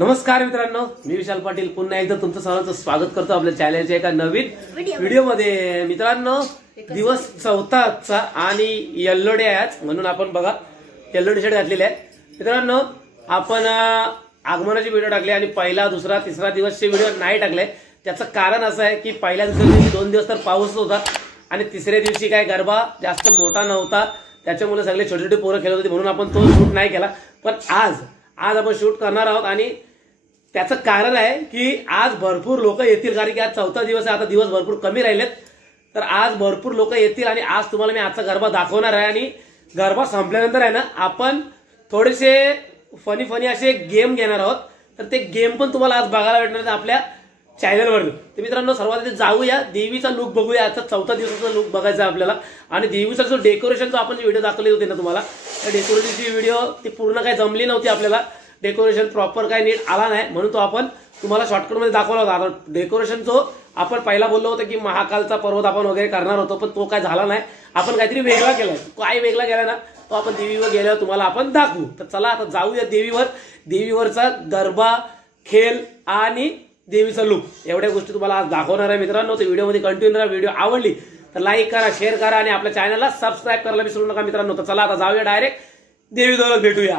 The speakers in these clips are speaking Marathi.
नमस्कार मित्रांनो, मी विशाल पाटील पुन्हा एकदा तुमचं सर्वांचं स्वागत करतो आपल्या चॅनलच्या एका नवीन व्हिडिओमध्ये। मित्रांनो, दिवस 4था आणि येल्लो डे आहे म्हणून आपण बघा येल्लो टी शर्ट घातलेले आहे। मित्रांनो, आपण आगमनाचे व्हिडिओ टाकले आणि पहिला दुसरा तिसरा दिवसचे व्हिडिओ नाही टाकले। त्याचं कारण असं आहे की पहिल्या दिवशी 2 दिवस तर पाऊस होता आणि तिसऱ्या दिवशी काय गरबा जास्त मोठा नव्हता, त्याच्यामुळे सगळे छोटे छोटे पोरं खेळत होते म्हणून आपण तो शूट नाही केला। पण आज आपण शूट करणार आहोत आणि त्याचं कारण आहे की आज भरपूर लोक येतील, कारण की आज 4था दिवस आहे। आता दिवस भरपूर कमी राहिलेत, तर आज भरपूर लोक येतील आणि आज तुम्हाला मी आजचा गरबा दाखवणार आहे। आणि गरबा संपल्यानंतर आहे ना, आपण थोडेसे फनी असे गेम घेणार आहोत, तर ते गेम पण तुम्हाला आज बघायला भेटणार आहेत आपल्या चॅनलवर। तर मित्रांनो, सर्वात आधी जाऊया देवीचा लुक बघूया। आजचा 4था दिवसाचा लुक बघायचा आपल्याला आणि देवीचा जो डेकोरेशनचा आपण व्हिडिओ दाखवले होते ना तुम्हाला, त्या डेकोरेशनची व्हिडिओ ती पूर्ण काही जमली नव्हती आपल्याला, डेकोरेशन प्रॉपर काय नीट आला नाही म्हणून तो आपण तुम्हाला शॉर्टकट मध्ये दाखवला होता। डेकोरेशन जो आपण पहिला बोललो होतो की महाकालचा पर्वत आपण वगैरे करणार होतो, पण तो काय झाला नाही, आपण काहीतरी वेगळा केलाय। काय वेगळा केलाय ना, तो आपण देवीवर गेल्यावर तुम्हाला आपण दाखवू। तर चला आता जाऊया देवीवर। देवीवरचा गरबा, खेळ आणि देवीचा लुक एवढ्या गोष्टी तुम्हाला आज दाखवणार आहे मित्रांनो। तर व्हिडिओमध्ये कंटिन्यू राहा। व्हिडिओ आवडली तर लाईक करा, शेअर करा आणि आपल्या चॅनलला सबस्क्राईब करायला विसरू नका मित्रांनो। तर चला आता जाऊया डायरेक्ट देवीजवळ भेटूया।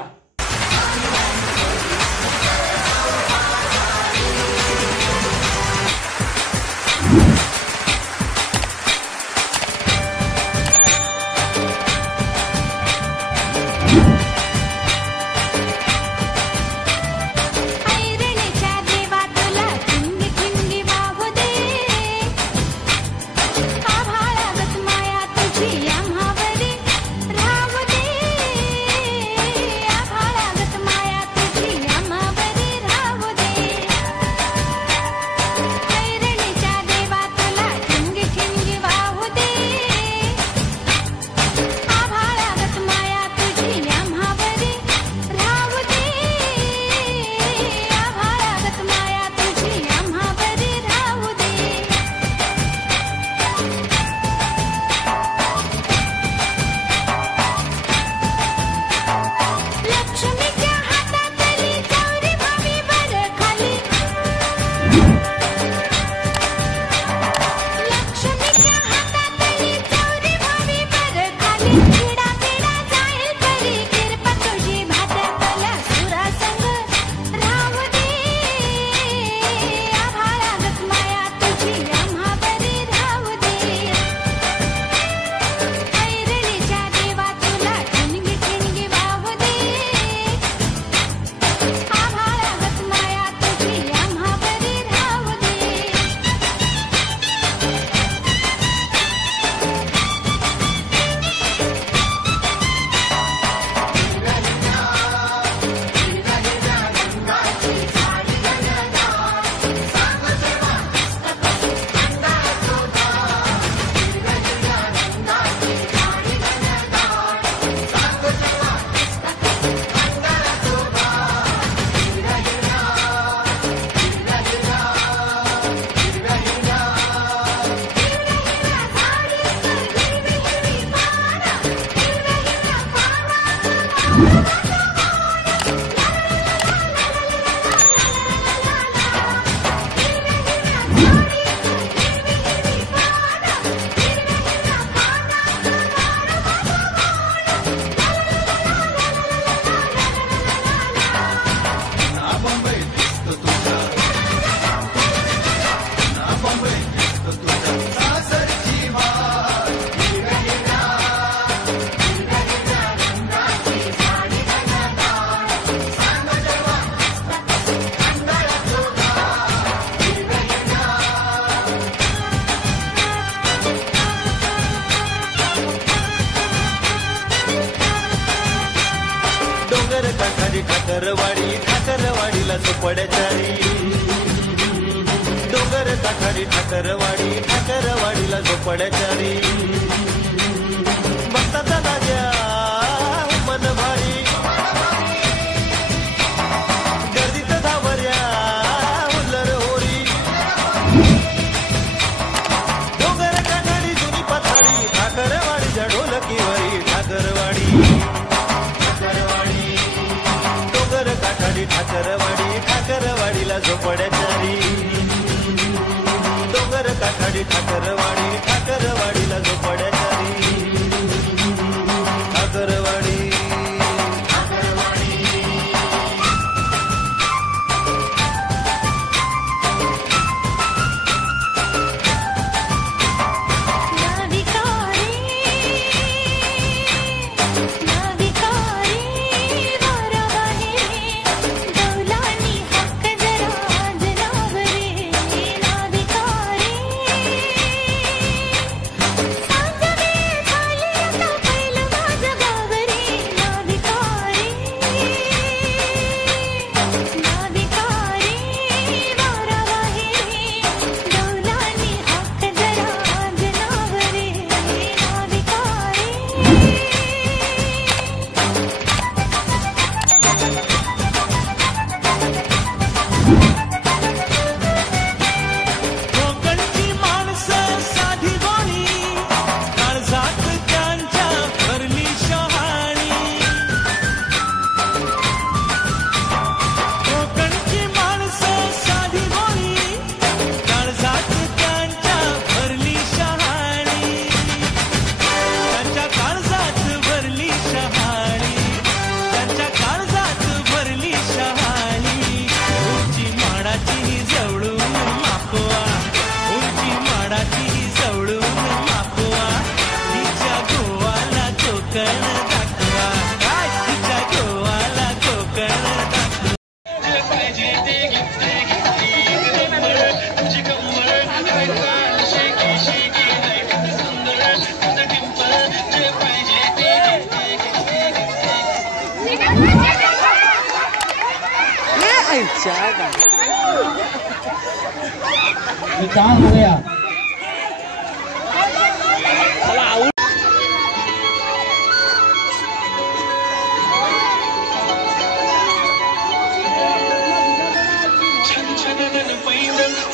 ठाकरवाडीला झोपड्याचारी, डोंगर काठारी ठाकरवाडीला झोपड्याचारी, भक्ताचा राजा मन भारी, गर्दीत धावऱ्या हुल्लर होरी, डोंगर काठारी जुनी पथारी ठाकरवाडीच्या ढोलकीवरी, ठाकरवाडी ठाकरवाडी, डोंगर काठारी ठाकरवाडी ठाकर ठाकरवाडी ठाकरवाडीला झोपड्याचारी ठाकरवाडी क्या हो गया?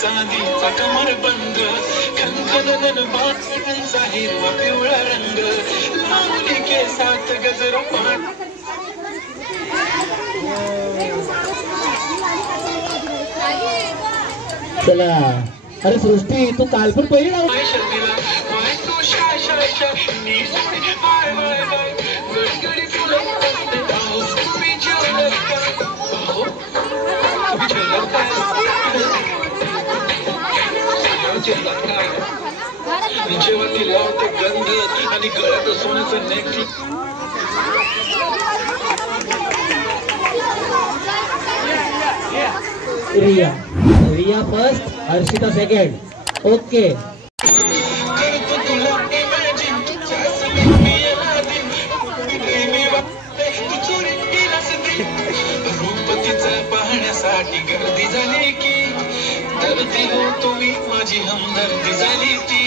चांदीचा कमर बंद खनखन बाचा हिरवा पिवळा रंग लावली केसात गजर पाट चला अरे सृष्टी तू काल पण पहिली ना जेव्हा ती लावते गंध आणि गळ्यात सोन्याचं necklace Riya Riya first Harshita second okay रूपतीचं पाहण्यासाठी गर्दी झाली की धरती हो तुम्ही माझी हमदर्दी झाली ती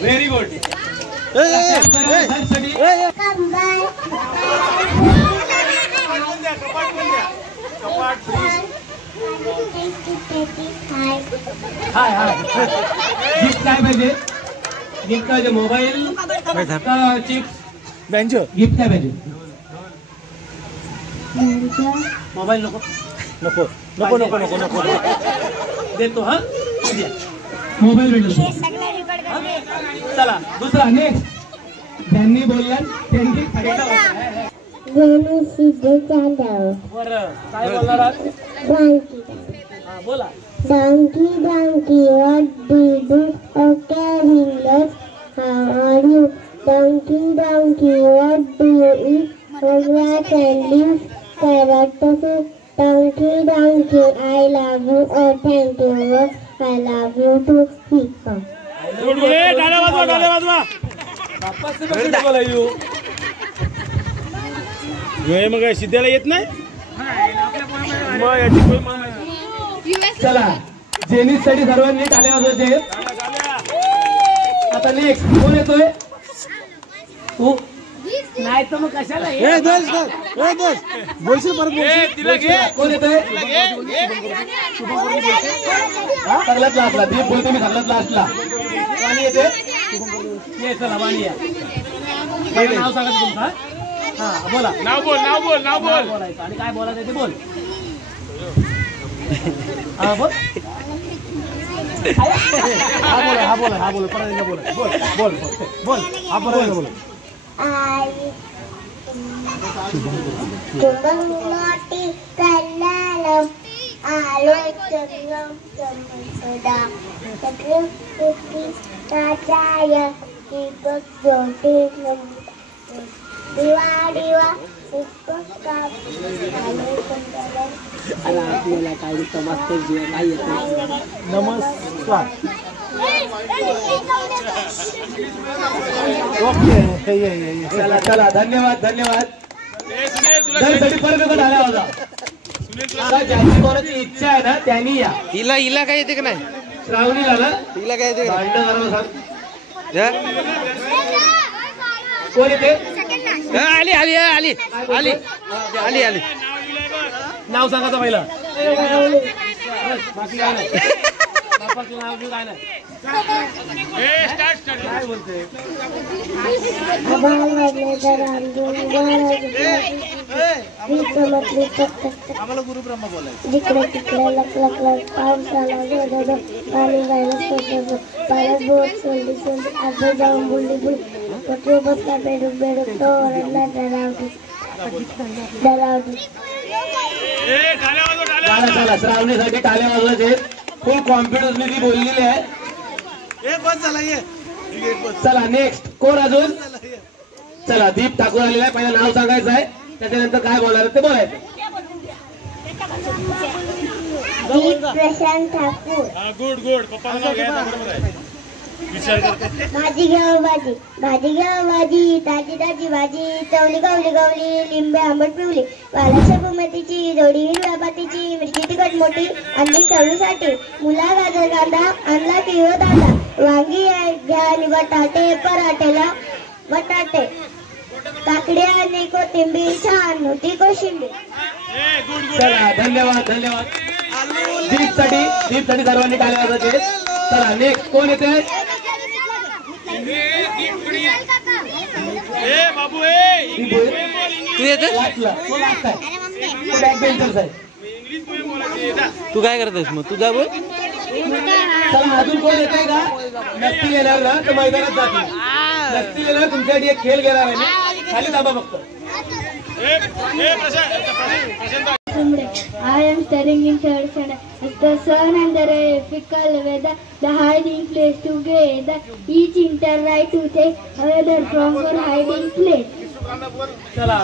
व्हेरी गुड हाय हाय गिफ्ट काय पाहिजे गिफ्ट पाहिजे मोबाईल चिप्स बेंचो गिफ्ट काय पाहिजे मोबाईल नको नको नको नको नको नको देतो हा मोबाईल भेटलो चला दुसरा नेक्स्ट ज्यांनी बोलला त्यांनी बरं काय बोलणार आहात हा बोला Donkey, donkey, what do you do? Okay, ringless, how are you? Donkey, donkey, what do you eat? Grass and leaves, carrot soup. Donkey, donkey, I love you. Oh, thank you. I love you too. डाल्या वाजवा बाप्पा से बोला यू मग सिद्ध्याला येत नाही मग याची कोण मान आहे? चला जेनिस साठी सर्वांनी टाळ्या वाजवायचे. आता नेक्स्ट कोण येतोय? तू नाही तर मग कशाला हे? बोलशील परत तिला घे. कोण येतोय? सगळ्यात लास्टला दीप बोलते मी सगळ्यात लास्टला. आणि येते ये चला वाणी या. पहिलं नाव सांगायचं तुमचं. हा बोला. नाव बोल बोलायचं आणि काय बोलायचं ते बोल. हा बोल. हा बोला परत एकदा बोला. बोल हा परत एकदा बोला. मोठी कल्लालो आलो चंद्रम चंद्रदा काचाय दीपक ज्योती दिवा दिवा उपका आलो चंद्रम. अरे आपल्याला काही समाज काय येत नाही. नमस्कार. चला चला धन्यवाद साठी परत एकदा टाळ्या वाजवा. आता ज्याची कोणाची इच्छा आहे ना त्यांनी या. हिला काय येते का नाही? श्रावणीला ना हिला काय येते भांडण झालं सांग. कोण येते? आली नाव सांगायचं पहिलं. बाकी काय नाही. बापाचं नाव काय नाही. काय बोलते? आभाळ वाढले तर जिकडे तिकडे लक पाऊस आला पाणी गायला पाण्यात बोट सोडली आता जाऊन बुलली पटरी बसला बेडूक तो ओरडला डरावटी. चला श्रावणीसाठी टाळ्या वाजवायचे. फुल कॉन्फिडन्स ती बोललेली आहे. चला नेक्स्ट कोण अजून? चला दीप ठाकूर आलेला आहे. पहिलं नाव सांगायचं आहे त्याच्यानंतर काय बोलायचं ते बोलायचं. दीप प्रशांत ठाकूर. गुड पप्पा नाव घ्यायचं बरोबर आहे. विचार कर. भाजी घ्यावं भाजी ताजी भाजी चवली गवली लिंबे आंबट पिवली वालाच्या भूमतीची जोडी हिरव्या पातीची मिरची तिखट मोठी आणली चवीसाठी मुला गाजर कांदा आणला किलो दांडा वांगी घ्या आणि बटाटे पराठेला बटाटे काकड्या आणि कोथिंबीर छान होती कोशिंबीर. चला धन्यवाद दीप साठी सर्वांनी टाळ्या वाजवायचे. चला नेक्स्ट कोण येते? बाबू तू येते तू काय करतोस मग? तू जा बोल. चला अजून कोण येते का? नक्की येणार ना तर मैदानात जातील. नक्की येणार तुमच्यासाठी एक खेळ घेणार आहे मी. खाली दाबा फक्त. I am studying in third standard. It's the sun and the fickle weather, the hiding place together. Each intertwined to take another from her hiding place. चला